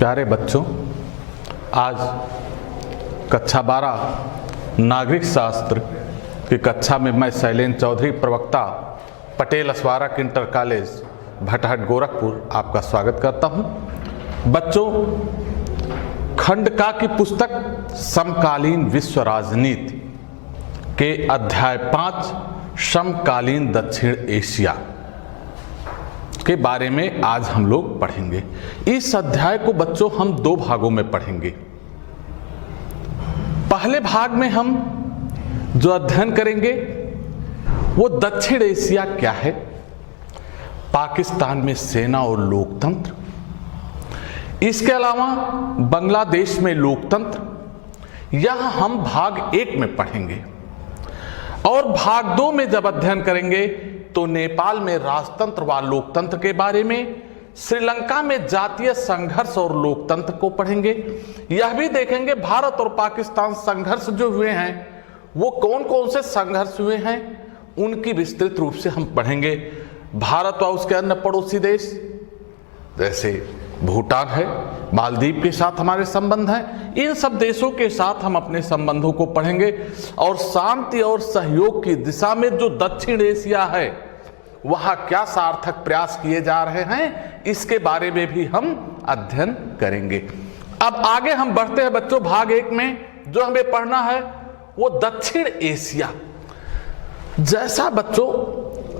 प्यारे बच्चों, आज कक्षा 12 नागरिक शास्त्र की कक्षा में मैं शैलेंद्र चौधरी, प्रवक्ता, पटेल अस्वारक इंटर कॉलेज भटहट गोरखपुर, आपका स्वागत करता हूं। बच्चों, खंड का की पुस्तक समकालीन विश्व राजनीति के अध्याय 5 समकालीन दक्षिण एशिया के बारे में आज हम लोग पढ़ेंगे। इस अध्याय को बच्चों हम 2 भागों में पढ़ेंगे। पहले भाग में हम जो अध्ययन करेंगे वो दक्षिण एशिया क्या है, पाकिस्तान में सेना और लोकतंत्र, इसके अलावा बांग्लादेश में लोकतंत्र, यह हम भाग 1 में पढ़ेंगे। और भाग 2 में जब अध्ययन करेंगे तो नेपाल में राजतंत्र व लोकतंत्र के बारे में, श्रीलंका में जातीय संघर्ष और लोकतंत्र को पढ़ेंगे। यह भी देखेंगे भारत और पाकिस्तान संघर्ष जो हुए हैं वो कौन कौन से संघर्ष हुए हैं, उनकी विस्तृत रूप से हम पढ़ेंगे। भारत व उसके अन्य पड़ोसी देश जैसे भूटान है, मालदीव के साथ हमारे संबंध हैं, इन सब देशों के साथ हम अपने संबंधों को पढ़ेंगे। और शांति और सहयोग की दिशा में जो दक्षिण एशिया है वहां क्या सार्थक प्रयास किए जा रहे हैं, इसके बारे में भी हम अध्ययन करेंगे। अब आगे हम बढ़ते हैं बच्चों। भाग 1 में जो हमें पढ़ना है वो दक्षिण एशिया। जैसा बच्चों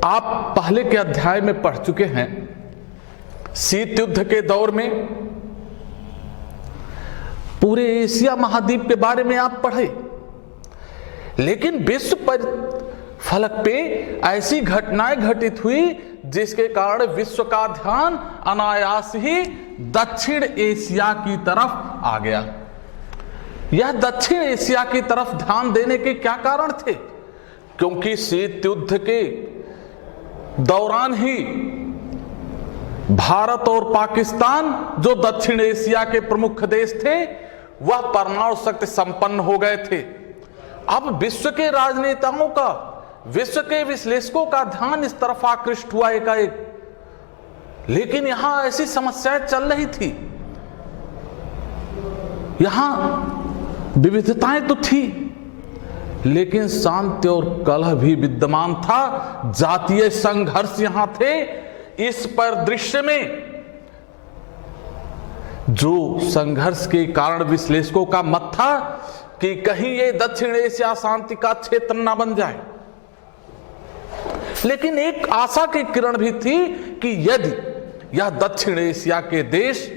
आप पहले के अध्याय में पढ़ चुके हैं, शीत युद्ध के दौर में पूरे एशिया महाद्वीप के बारे में आप पढ़े, लेकिन विश्व पर फलक पे ऐसी घटनाएं घटित हुई जिसके कारण विश्व का ध्यान अनायास ही दक्षिण एशिया की तरफ आ गया। यह दक्षिण एशिया की तरफ ध्यान देने के क्या कारण थे? क्योंकि शीत युद्ध के दौरान ही भारत और पाकिस्तान जो दक्षिण एशिया के प्रमुख देश थे वह परमाणु शक्ति संपन्न हो गए थे। अब विश्व के राजनेताओं का, विश्व के विश्लेषकों का ध्यान इस तरफ आकृष्ट हुआ एकाएक, लेकिन यहां ऐसी समस्याएं चल रही थी, यहां विविधताएं तो थी लेकिन शांति और कलह भी विद्यमान था, जातीय संघर्ष यहां थे। इस परिदृश्य में जो संघर्ष के कारण विश्लेषकों का मत था कि कहीं ये दक्षिण एशिया शांति का क्षेत्र न बन जाए, लेकिन एक आशा की किरण भी थी कि यदि यह दक्षिण एशिया के देश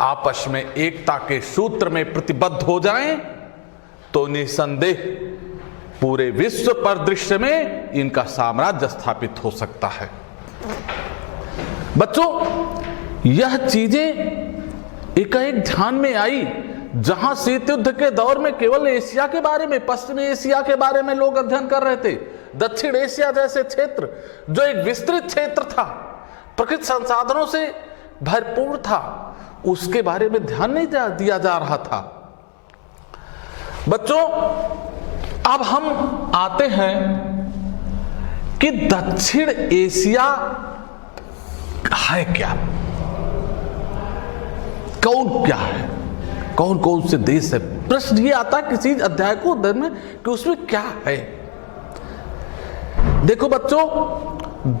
आपस में एकता के सूत्र में प्रतिबद्ध हो जाएं तो निसंदेह पूरे विश्व परिदृश्य में इनका साम्राज्य स्थापित हो सकता है। बच्चों, यह चीजें एकाएक ध्यान में आई जहां शीत युद्ध के दौर में केवल एशिया के बारे में, पश्चिमी एशिया के बारे में लोग अध्ययन कर रहे थे। दक्षिण एशिया जैसे क्षेत्र जो एक विस्तृत क्षेत्र था, प्रकृति संसाधनों से भरपूर था, उसके बारे में ध्यान नहीं दिया जा रहा था। बच्चों, अब हम आते हैं कि दक्षिण एशिया है क्या, कौन क्या है, कौन कौन से देश है। प्रश्न ये आता है किसी अध्याय को अध्ययन में कि उसमें क्या है। देखो बच्चों,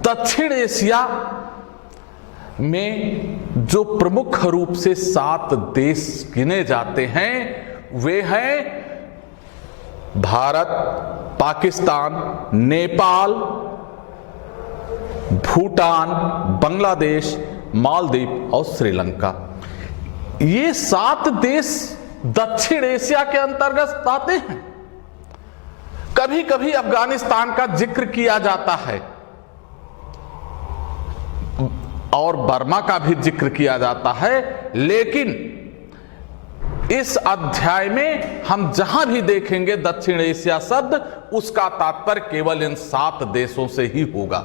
दक्षिण एशिया में जो प्रमुख रूप से 7 देश गिने जाते हैं वे हैं भारत, पाकिस्तान, नेपाल, भूटान, बांग्लादेश, मालदीव और श्रीलंका। ये 7 देश दक्षिण एशिया के अंतर्गत आते हैं। कभी कभी अफगानिस्तान का जिक्र किया जाता है और बर्मा का भी जिक्र किया जाता है, लेकिन इस अध्याय में हम जहां भी देखेंगे दक्षिण एशिया शब्द, उसका तात्पर्य केवल इन 7 देशों से ही होगा।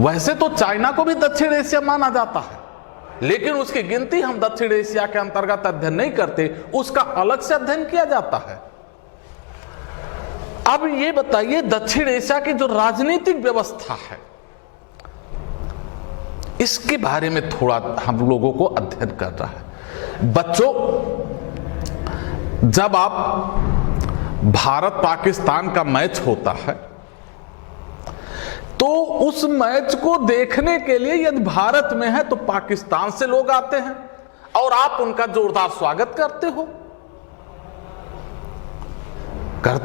वैसे तो चाइना को भी दक्षिण एशिया माना जाता है, लेकिन उसकी गिनती हम दक्षिण एशिया के अंतर्गत अध्ययन नहीं करते, उसका अलग से अध्ययन किया जाता है। अब ये बताइए, दक्षिण एशिया की जो राजनीतिक व्यवस्था है इसके बारे में थोड़ा हम लोगों को अध्ययन करना है। बच्चों, जब आप भारत पाकिस्तान का मैच होता है तो उस मैच को देखने के लिए यदि भारत में है तो पाकिस्तान से लोग आते हैं और आप उनका जोरदार स्वागत करते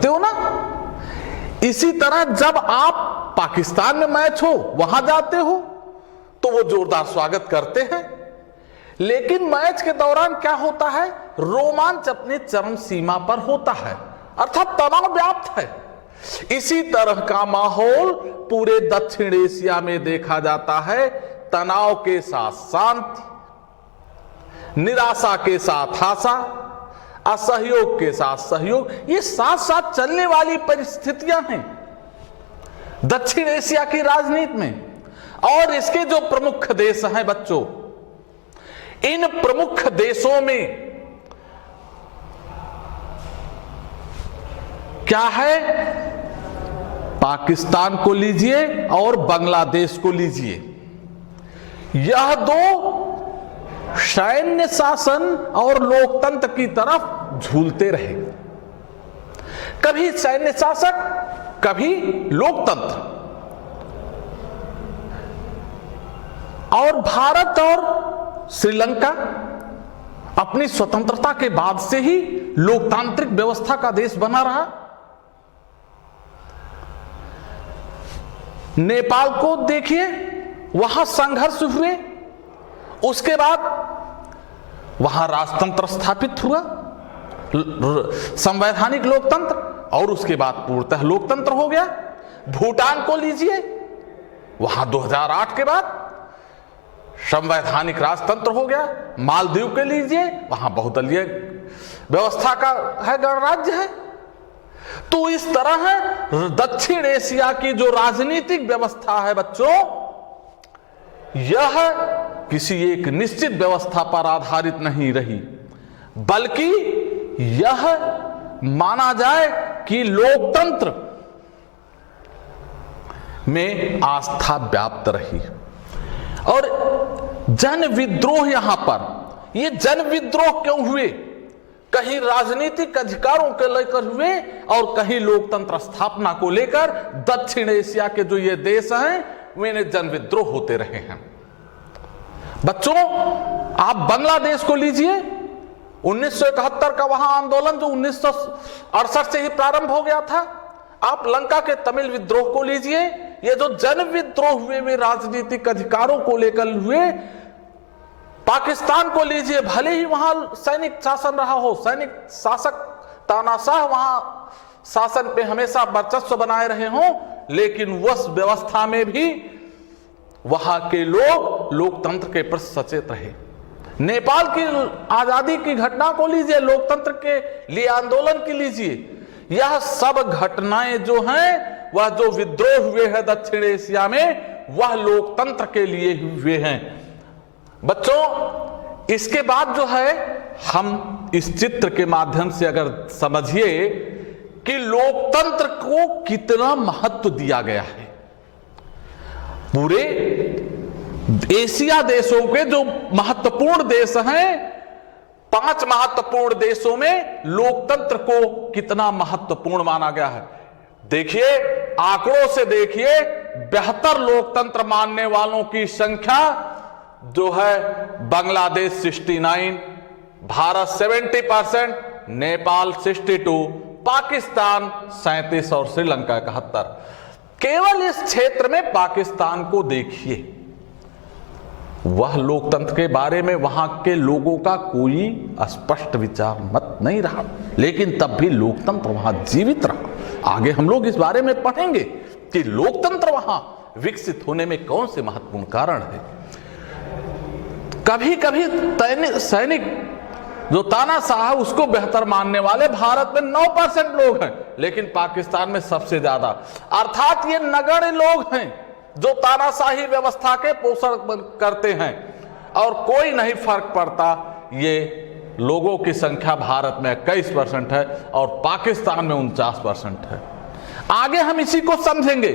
हो ना। इसी तरह जब आप पाकिस्तान में मैच हो वहां जाते हो तो वो जोरदार स्वागत करते हैं, लेकिन मैच के दौरान क्या होता है, रोमांच अपने चरम सीमा पर होता है, अर्थात तनाव व्याप्त है। इसी तरह का माहौल पूरे दक्षिण एशिया में देखा जाता है। तनाव के साथ शांति, निराशा के साथ आशा, असहयोग के साथ सहयोग, ये साथ साथ चलने वाली परिस्थितियां हैं दक्षिण एशिया की राजनीति में। और इसके जो प्रमुख देश हैं बच्चों, इन प्रमुख देशों में क्या है, पाकिस्तान को लीजिए और बांग्लादेश को लीजिए, यह दो सैन्य शासन और लोकतंत्र की तरफ झूलते रहे, कभी सैन्य शासक कभी लोकतंत्र। और भारत और श्रीलंका अपनी स्वतंत्रता के बाद से ही लोकतांत्रिक व्यवस्था का देश बना रहा। नेपाल को देखिए, वहां संघर्ष हुए, उसके बाद वहां राजतंत्र स्थापित हुआ, संवैधानिक लोकतंत्र, और उसके बाद पूर्णतः लोकतंत्र हो गया। भूटान को लीजिए, वहां 2008 के बाद संवैधानिक राजतंत्र हो गया। मालदीव के लीजिए, वहां बहुदलीय व्यवस्था का है, गणराज्य है। तो इस तरह दक्षिण एशिया की जो राजनीतिक व्यवस्था है बच्चों, यह किसी एक निश्चित व्यवस्था पर आधारित नहीं रही, बल्कि यह माना जाए कि लोकतंत्र में आस्था व्याप्त रही। और जन विद्रोह यहां पर, ये जन विद्रोह क्यों हुए, कहीं राजनीतिक अधिकारों के लेकर हुए और कहीं लोकतंत्र स्थापना को लेकर दक्षिण एशिया के जो ये देश हैं वे जन विद्रोह होते रहे हैं। बच्चों, आप बांग्लादेश को लीजिए, 1971 का वहां आंदोलन जो 1968 से ही प्रारंभ हो गया था। आप लंका के तमिल विद्रोह को लीजिए, ये जो जन विद्रोह हुए वे राजनीतिक अधिकारों को लेकर हुए। पाकिस्तान को लीजिए, भले ही वहां सैनिक शासन रहा हो, सैनिक शासक तानाशाह वहां शासन पे हमेशा वर्चस्व बनाए रहे हों, लेकिन उस व्यवस्था में भी वहां के लोग लोकतंत्र के प्रति सचेत रहे। नेपाल की आजादी की घटना को लीजिए, लोकतंत्र के लिए आंदोलन की लीजिए, यह सब घटनाएं जो हैं, वह जो विद्रोह हुए हैं दक्षिण एशिया में, वह लोकतंत्र के लिए हुए हैं। बच्चों, इसके बाद जो है, हम इस चित्र के माध्यम से अगर समझिए कि लोकतंत्र को कितना महत्व दिया गया है। पूरे एशिया देशों के जो महत्वपूर्ण देश हैं, 5 महत्वपूर्ण देशों में लोकतंत्र को कितना महत्वपूर्ण माना गया है। देखिए, आंकड़ों से देखिए, 72 लोकतंत्र मानने वालों की संख्या जो है, बांग्लादेश 69, भारत 70%, नेपाल 62, पाकिस्तान 37 और श्रीलंका 71। केवल इस क्षेत्र में पाकिस्तान को देखिए, वह लोकतंत्र के बारे में वहां के लोगों का कोई स्पष्ट विचार मत नहीं रहा, लेकिन तब भी लोकतंत्र वहां जीवित रहा। आगे हम लोग इस बारे में पढ़ेंगे कि लोकतंत्र वहां विकसित होने में कौन से महत्वपूर्ण कारण है। कभी कभी सैनिक जो तानाशाह है उसको बेहतर मानने वाले भारत में 9% लोग हैं, लेकिन पाकिस्तान में सबसे ज्यादा, अर्थात ये नगण्य लोग हैं जो तानाशाही व्यवस्था के पोषण करते हैं, और कोई नहीं फर्क पड़ता। ये लोगों की संख्या भारत में 21% है और पाकिस्तान में 49% है। आगे हम इसी को समझेंगे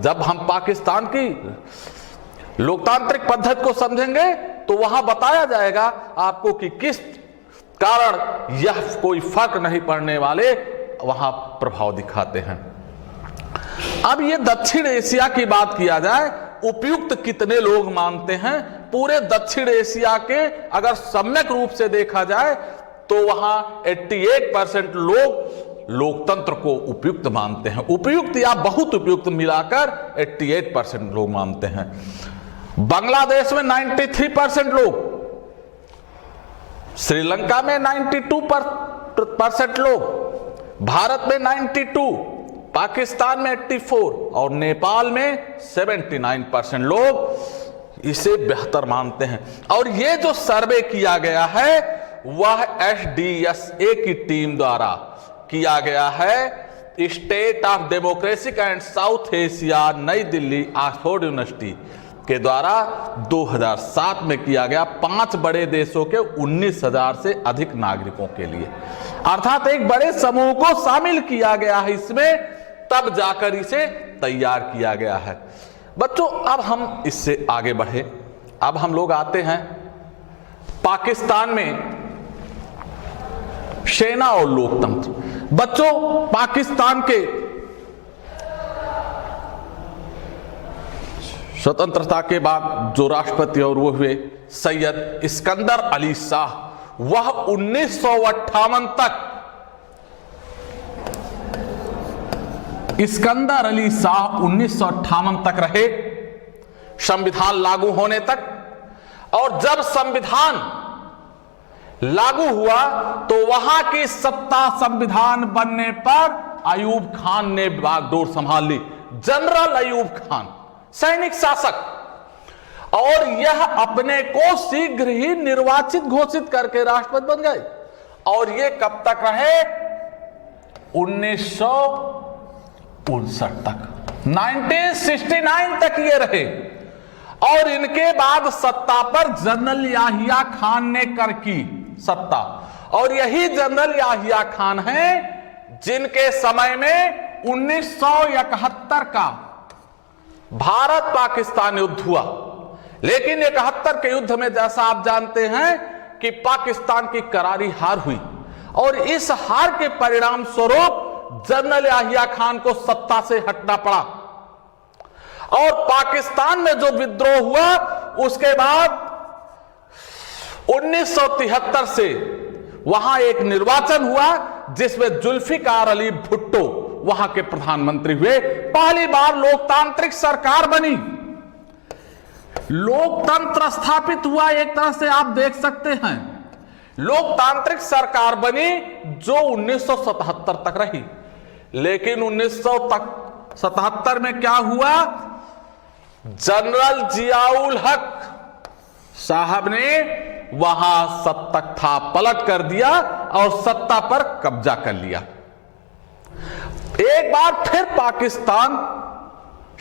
जब हम पाकिस्तान की लोकतांत्रिक पद्धति को समझेंगे तो वहां बताया जाएगा आपको कि किस कारण यह कोई फर्क नहीं पड़ने वाले वहां प्रभाव दिखाते हैं। अब ये दक्षिण एशिया की बात किया जाए, उपयुक्त कितने लोग मानते हैं? पूरे दक्षिण एशिया के अगर सम्यक रूप से देखा जाए तो वहां 88% लोग लोकतंत्र को उपयुक्त मानते हैं। उपयुक्त या बहुत उपयुक्त मिलाकर 88% लोग मानते हैं। बांग्लादेश में 93% लोग, श्रीलंका में 92% लोग, भारत में 92, पाकिस्तान में 84 और नेपाल में 79% लोग इसे बेहतर मानते हैं। और ये जो सर्वे किया गया है वह SDSA की टीम द्वारा किया गया है। State of democratic and south Asia, नई दिल्ली, ऑक्सफोर्ड यूनिवर्सिटी के द्वारा 2007 में किया गया 5 बड़े देशों के 19,000 से अधिक नागरिकों के लिए। अर्थात एक बड़े समूह को शामिल किया गया है इसमें, तब जाकर इसे तैयार किया गया है। बच्चों अब हम इससे आगे बढ़े, अब हम लोग आते हैं पाकिस्तान में सेना और लोकतंत्र। बच्चों पाकिस्तान के स्वतंत्रता के बाद जो राष्ट्रपति और वो हुए सैयद इस्कंदर अली शाह, वह 1958 तक, इस्कंदर अली शाह 1958 तक रहे, संविधान लागू होने तक। और जब संविधान लागू हुआ तो वहां की सत्ता संविधान बनने पर अयूब खान ने बागडोर संभाल ली। जनरल अयूब खान, सैनिक शासक, और यह अपने को शीघ्र ही निर्वाचित घोषित करके राष्ट्रपति बन गए। और ये कब तक रहे? 1959 तक, 1969 तक ये रहे। और इनके बाद सत्ता पर जनरल याहिया खान ने कर की सत्ता। और यही जनरल याहिया खान हैं जिनके समय में 1971 का भारत पाकिस्तान युद्ध हुआ। लेकिन 71 के युद्ध में जैसा आप जानते हैं कि पाकिस्तान की करारी हार हुई, और इस हार के परिणाम स्वरूप जनरल याहिया खान को सत्ता से हटना पड़ा। और पाकिस्तान में जो विद्रोह हुआ उसके बाद 1973 से वहां एक निर्वाचन हुआ जिसमें जुल्फिकार अली भुट्टो वहां के प्रधानमंत्री हुए। पहली बार लोकतांत्रिक सरकार बनी, लोकतंत्र स्थापित हुआ। एक तरह से आप देख सकते हैं लोकतांत्रिक सरकार बनी जो 1977 तक रही। लेकिन 1977 में क्या हुआ? जनरल जियाउल हक साहब ने वहां सत्ता था पलट कर दिया और सत्ता पर कब्जा कर लिया। एक बार फिर पाकिस्तान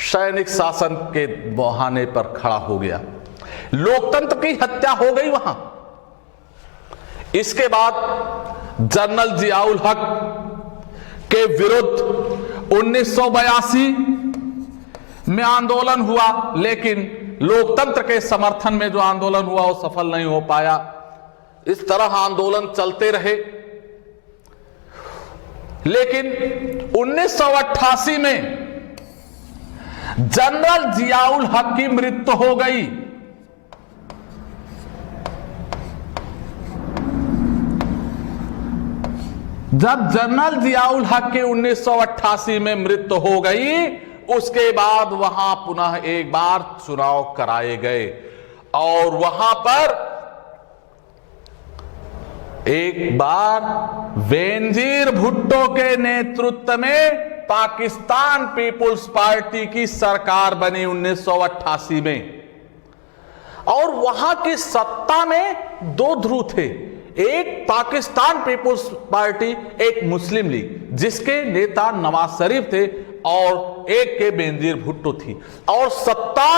सैनिक शासन के बहाने पर खड़ा हो गया, लोकतंत्र की हत्या हो गई वहां। इसके बाद जनरल जियाउल हक के विरुद्ध 1982 में आंदोलन हुआ, लेकिन लोकतंत्र के समर्थन में जो आंदोलन हुआ वो सफल नहीं हो पाया। इस तरह आंदोलन चलते रहे। लेकिन 1988 में जनरल जियाउल हक की मृत्यु हो गई। जब जनरल जियाउल हक की 1988 में मृत्यु हो गई, उसके बाद वहां पुनः एक बार चुनाव कराए गए और वहां पर एक बार बेनजीर भुट्टो के नेतृत्व में पाकिस्तान पीपुल्स पार्टी की सरकार बनी 1988 में। और वहां की सत्ता में दो ध्रुव थे, एक पाकिस्तान पीपुल्स पार्टी, एक मुस्लिम लीग जिसके नेता नवाज शरीफ थे, और एक के बेनजीर भुट्टो थी। और सत्ता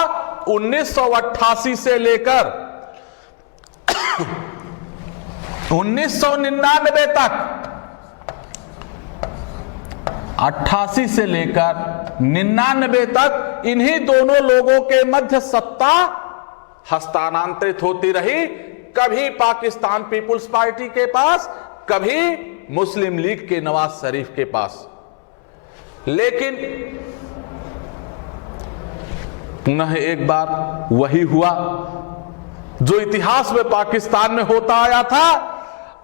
1988 से लेकर 1999 तक 88 से लेकर 99 तक इन्हीं दोनों लोगों के मध्य सत्ता हस्तांतरित होती रही। कभी पाकिस्तान पीपुल्स पार्टी के पास, कभी मुस्लिम लीग के नवाज शरीफ के पास। लेकिन पुनः एक बार वही हुआ जो इतिहास में पाकिस्तान में होता आया था,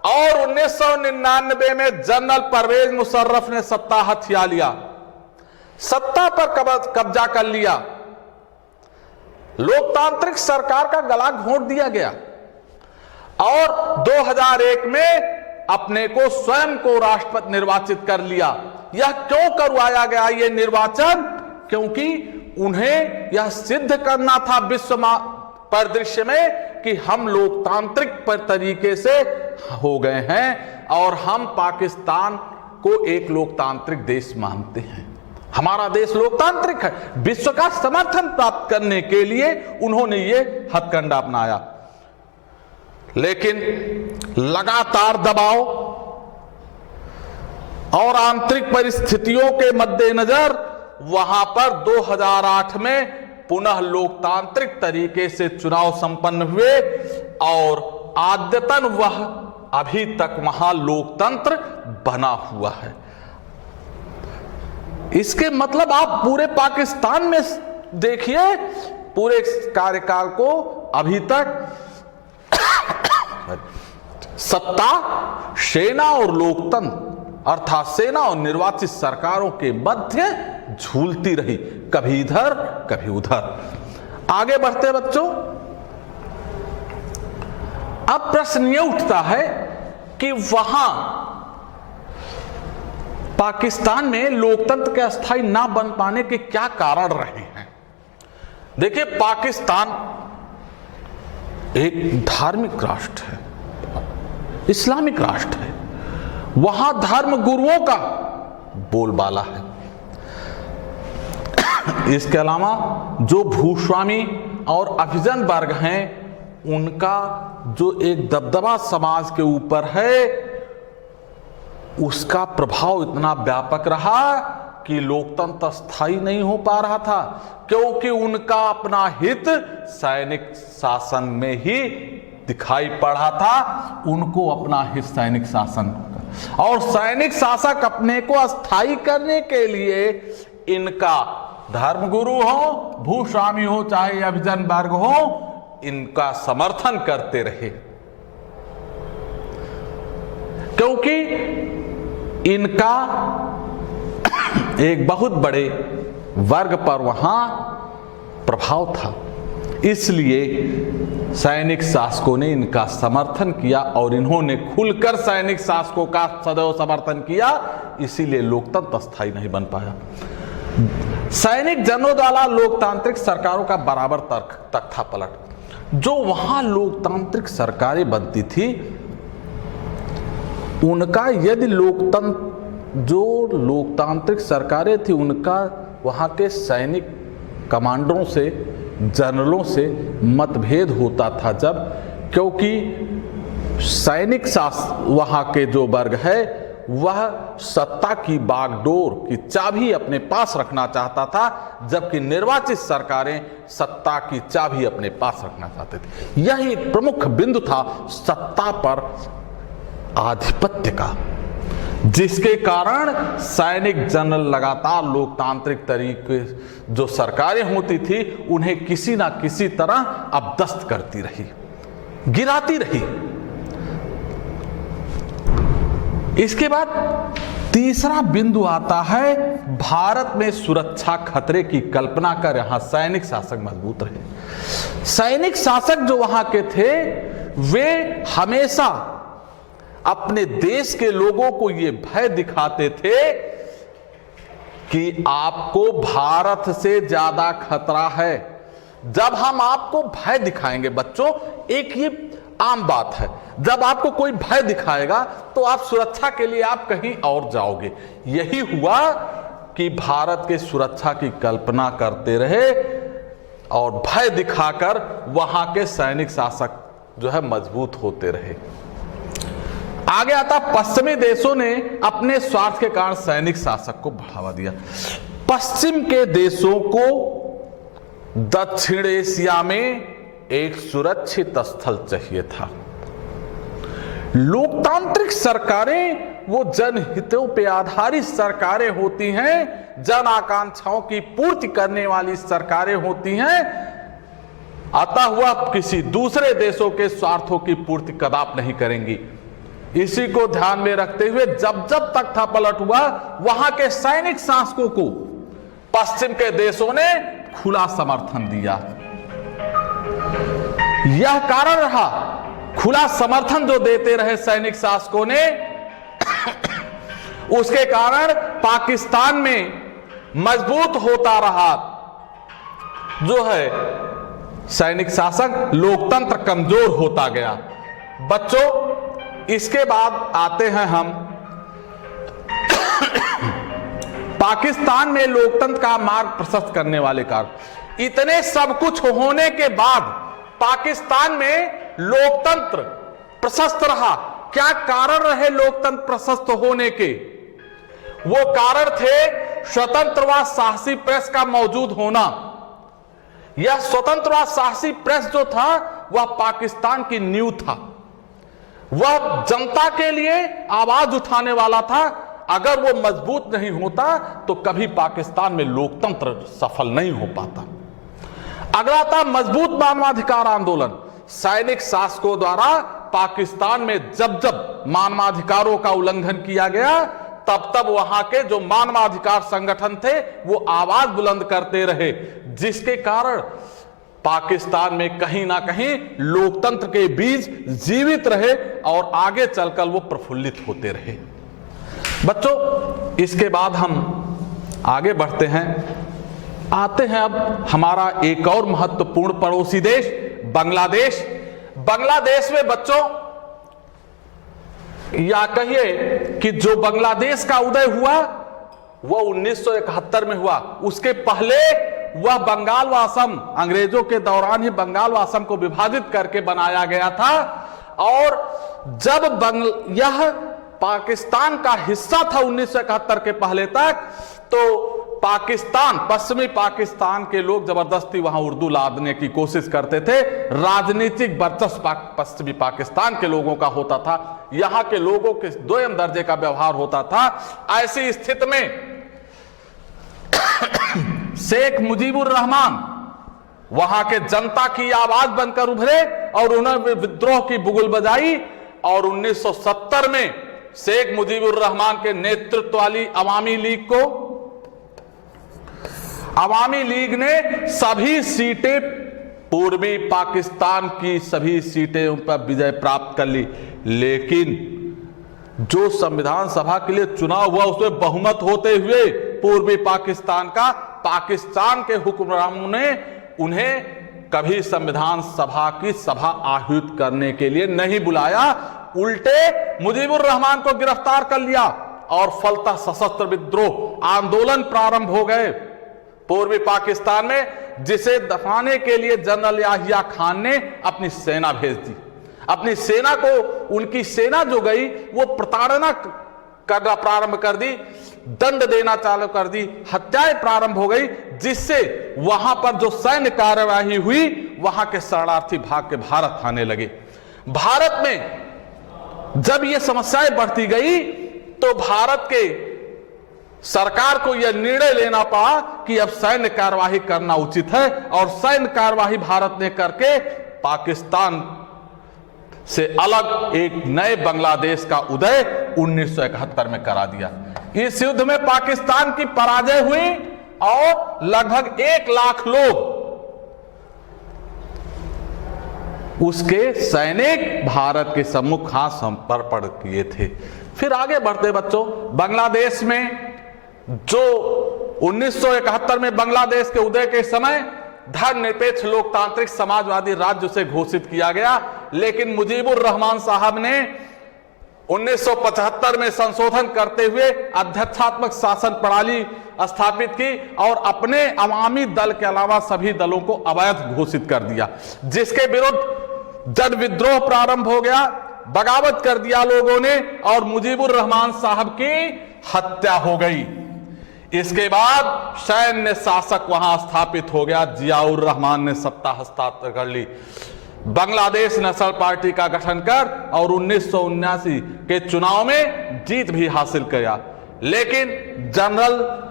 और 1999 में जनरल परवेज मुशर्रफ ने सत्ता हथिया लिया, सत्ता पर कब्जा कर लिया, लोकतांत्रिक सरकार का गला घोंट दिया गया और 2001 में अपने को स्वयं को राष्ट्रपति निर्वाचित कर लिया। यह क्यों करवाया गया ये निर्वाचन? क्योंकि उन्हें यह सिद्ध करना था विश्व परिदृश्य में कि हम लोकतांत्रिक तरीके से हो गए हैं और हम पाकिस्तान को एक लोकतांत्रिक देश मानते हैं, हमारा देश लोकतांत्रिक है। विश्व का समर्थन प्राप्त करने के लिए उन्होंने ये हथकंडा अपनाया। लेकिन लगातार दबाव और आंतरिक परिस्थितियों के मद्देनजर वहां पर 2008 में पुनः लोकतांत्रिक तरीके से चुनाव संपन्न हुए और आद्यतन वह अभी तक वहां लोकतंत्र बना हुआ है। इसके मतलब आप पूरे पाकिस्तान में देखिए, पूरे कार्यकाल को अभी तक सत्ता सेना और लोकतंत्र अर्थात सेना और निर्वाचित सरकारों के मध्य झूलती रही, कभी इधर कभी उधर। आगे बढ़ते बच्चों, अब प्रश्न यह उठता है कि वहां पाकिस्तान में लोकतंत्र के अस्थायी ना बन पाने के क्या कारण रहे हैं। देखिए, पाकिस्तान एक धार्मिक राष्ट्र है, इस्लामिक राष्ट्र है, वहां धर्म गुरुओं का बोलबाला है। इसके अलावा जो भूस्वामी और अभिजन वर्ग हैं, उनका जो एक दबदबा समाज के ऊपर है, उसका प्रभाव इतना व्यापक रहा कि लोकतंत्र स्थायी नहीं हो पा रहा था, क्योंकि उनका अपना हित सैनिक शासन में ही दिखाई पड़ा था। उनको अपना हित सैनिक शासन, और सैनिक शासक अपने को अस्थायी करने के लिए इनका धर्मगुरु हो, भूस्वामी हो, चाहे अभिजन वर्ग हो, इनका समर्थन करते रहे, क्योंकि इनका एक बहुत बड़े वर्ग पर वहां प्रभाव था। इसलिए सैनिक शासकों ने इनका समर्थन किया और इन्होंने खुलकर सैनिक शासकों का सदैव समर्थन किया। इसीलिए लोकतंत्र स्थायी नहीं बन पाया। सैनिक जनों द्वारा लोकतांत्रिक सरकारों का बराबर तख्ता पलट। जो वहां लोकतांत्रिक सरकारें बनती थी, उनका यदि जो लोकतांत्रिक सरकारें थी, उनका वहां के सैनिक कमांडरों से, जनरलों से मतभेद होता था। जब क्योंकि सैनिक वहां के जो वर्ग है, वह सत्ता की बागडोर की चाबी अपने पास रखना चाहता था, जबकि निर्वाचित सरकारें सत्ता की चाबी अपने पास रखना चाहते थे। यही एक प्रमुख बिंदु था सत्ता पर आधिपत्य का, जिसके कारण सैनिक जनरल लगातार लोकतांत्रिक तरीके जो सरकारें होती थी, उन्हें किसी ना किसी तरह अपदस्त करती रही, गिराती रही। इसके बाद तीसरा बिंदु आता है, भारत में सुरक्षा खतरे की कल्पना कर यहां सैनिक शासक मजबूत रहे। सैनिक शासक जो वहां के थे, वे हमेशा अपने देश के लोगों को ये भय दिखाते थे कि आपको भारत से ज्यादा खतरा है। जब हम आपको भय दिखाएंगे बच्चों, एक ये आम बात है, जब आपको कोई भय दिखाएगा तो आप सुरक्षा के लिए आप कहीं और जाओगे। यही हुआ कि भारत के सुरक्षा की कल्पना करते रहे और भय दिखाकर वहां के सैनिक शासक जो है मजबूत होते रहे। आगे आता, पश्चिमी देशों ने अपने स्वार्थ के कारण सैनिक शासक को बढ़ावा दिया। पश्चिम के देशों को दक्षिण एशिया में एक सुरक्षित स्थल चाहिए था। लोकतांत्रिक सरकारें वो जनहितों पे आधारित सरकारें होती हैं, जन आकांक्षाओं की पूर्ति करने वाली सरकारें होती हैं, अतः वह किसी दूसरे देशों के स्वार्थों की पूर्ति कदापि नहीं करेंगी। इसी को ध्यान में रखते हुए जब जब तक था पलट हुआ, वहां के सैनिक शासकों को पश्चिम के देशों ने खुला समर्थन दिया। यह कारण रहा, खुला समर्थन जो देते रहे सैनिक शासकों ने, उसके कारण पाकिस्तान में मजबूत होता रहा जो है सैनिक शासक, लोकतंत्र कमजोर होता गया। बच्चों, इसके बाद आते हैं हम पाकिस्तान में लोकतंत्र का मार्ग प्रशस्त करने वाले कारण। इतने सब कुछ होने के बाद पाकिस्तान में लोकतंत्र प्रशस्त रहा। क्या कारण रहे लोकतंत्र प्रशस्त होने के? वो कारण थे स्वतंत्र व साहसी प्रेस का मौजूद होना। यह स्वतंत्र व साहसी प्रेस जो था वह पाकिस्तान की नींव था। वह जनता के लिए आवाज उठाने वाला था। अगर वो मजबूत नहीं होता तो कभी पाकिस्तान में लोकतंत्र सफल नहीं हो पाता। अगला था मजबूत मानवाधिकार आंदोलन। सैनिक शासकों द्वारा पाकिस्तान में जब जब मानवाधिकारों का उल्लंघन किया गया, तब तब वहां के जो मानवाधिकार संगठन थे वो आवाज बुलंद करते रहे, जिसके कारण पाकिस्तान में कहीं ना कहीं लोकतंत्र के बीज जीवित रहे और आगे चलकर वो प्रफुल्लित होते रहे। बच्चों, इसके बाद हम आगे बढ़ते हैं, आते हैं अब हमारा एक और महत्वपूर्ण पड़ोसी देश बांग्लादेश। बांग्लादेश में बच्चों, या कहिए कि जो बांग्लादेश का उदय हुआ वह 1971 में हुआ। उसके पहले वह बंगाल व असम, अंग्रेजों के दौरान ही बंगाल व असम को विभाजित करके बनाया गया था। और जब यह पाकिस्तान का हिस्सा था 1971 के पहले तक, तो पाकिस्तान, पश्चिमी पाकिस्तान के लोग जबरदस्ती वहां उर्दू लादने की कोशिश करते थे। राजनीतिक वर्चस्व पश्चिमी पाकिस्तान के लोगों का होता था। यहां के लोगों के दोयम दर्जे का व्यवहार होता था। ऐसी स्थिति में शेख मुजीबुर रहमान वहां के जनता की आवाज बनकर उभरे और उन्होंने विद्रोह की बुगुल बजाई। और 1970 में शेख मुजीबुर रहमान के नेतृत्व वाली अवामी लीग ने सभी सीटें, पूर्वी पाकिस्तान की सभी सीटें पर विजय प्राप्त कर ली। लेकिन जो संविधान सभा के लिए चुनाव हुआ उसमें बहुमत होते हुए पूर्वी पाकिस्तान का, पाकिस्तान के हुक्मरानों ने उन्हें कभी संविधान सभा की सभा आयोजित करने के लिए नहीं बुलाया। उल्टे मुजीबुर रहमान को गिरफ्तार कर लिया और फलतः सशस्त्र विद्रोह आंदोलन प्रारंभ हो गए पूर्वी पाकिस्तान में, जिसे दफाने के लिए जनरल याहिया खान ने अपनी सेना भेज दी। अपनी सेना को, उनकी सेना जो गई वो प्रताड़ना करना प्रारंभ कर दी, दंड देना चालू कर दी, हत्याएं प्रारंभ हो गई, जिससे वहां पर जो सैन्य कार्यवाही हुई वहां के शरणार्थी भाग के भारत आने लगे। भारत में जब ये समस्याएं बढ़ती गई तो भारत के सरकार को यह निर्णय लेना पड़ा कि अब सैन्य कार्यवाही करना उचित है। और सैन्य कार्यवाही भारत ने करके पाकिस्तान से अलग एक नए बांग्लादेश का उदय 1971 में करा दिया। इस युद्ध में पाकिस्तान की पराजय हुई और लगभग 1 लाख लोग उसके सैनिक भारत के सम्मुख हाथ समर्पण किए थे। फिर आगे बढ़ते बच्चों, बांग्लादेश में जो 1971 में बांग्लादेश के उदय के समय धर्मनिरपेक्ष लोकतांत्रिक समाजवादी राज्य से घोषित किया गया, लेकिन मुजीबुर रहमान साहब ने 1975 में संशोधन करते हुए अध्यक्षात्मक शासन प्रणाली स्थापित की और अपने अवामी दल के अलावा सभी दलों को अवैध घोषित कर दिया, जिसके विरुद्ध जन विद्रोह प्रारंभ हो गया। बगावत कर दिया लोगों ने और मुजीबुर रहमान साहब की हत्या हो गई। इसके बाद सैन्य शासक वहां स्थापित हो गया, जियाउर रहमान ने सत्ता हस्तांतर कर ली, बांग्लादेश नेशनल पार्टी का गठन कर और 1979 के चुनाव में जीत भी हासिल किया। लेकिन जनरल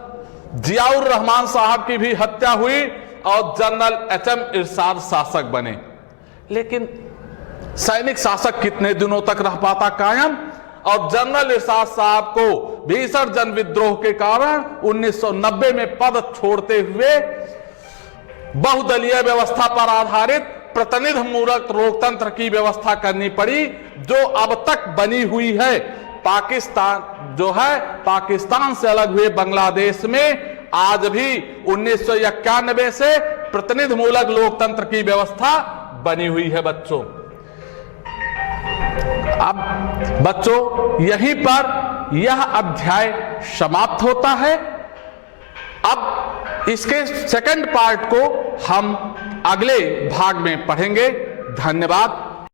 जियाउर रहमान साहब की भी हत्या हुई और जनरल एचएम इरशाद शासक बने। लेकिन सैनिक शासक कितने दिनों तक रह पाता कायम, और जनरल इरशाद साहब को भीषण जन विद्रोह के कारण 1990 में पद छोड़ते हुए बहुदलीय व्यवस्था पर आधारित प्रतिनिधिमूलक लोकतंत्र की व्यवस्था करनी पड़ी, जो अब तक बनी हुई है। पाकिस्तान जो है, पाकिस्तान से अलग हुए बांग्लादेश में आज भी 1991 से प्रतिनिधिमूलक लोकतंत्र की व्यवस्था बनी हुई है बच्चों। अब बच्चों यहीं पर यह अध्याय समाप्त होता है। अब इसके सेकंड पार्ट को हम अगले भाग में पढ़ेंगे। धन्यवाद।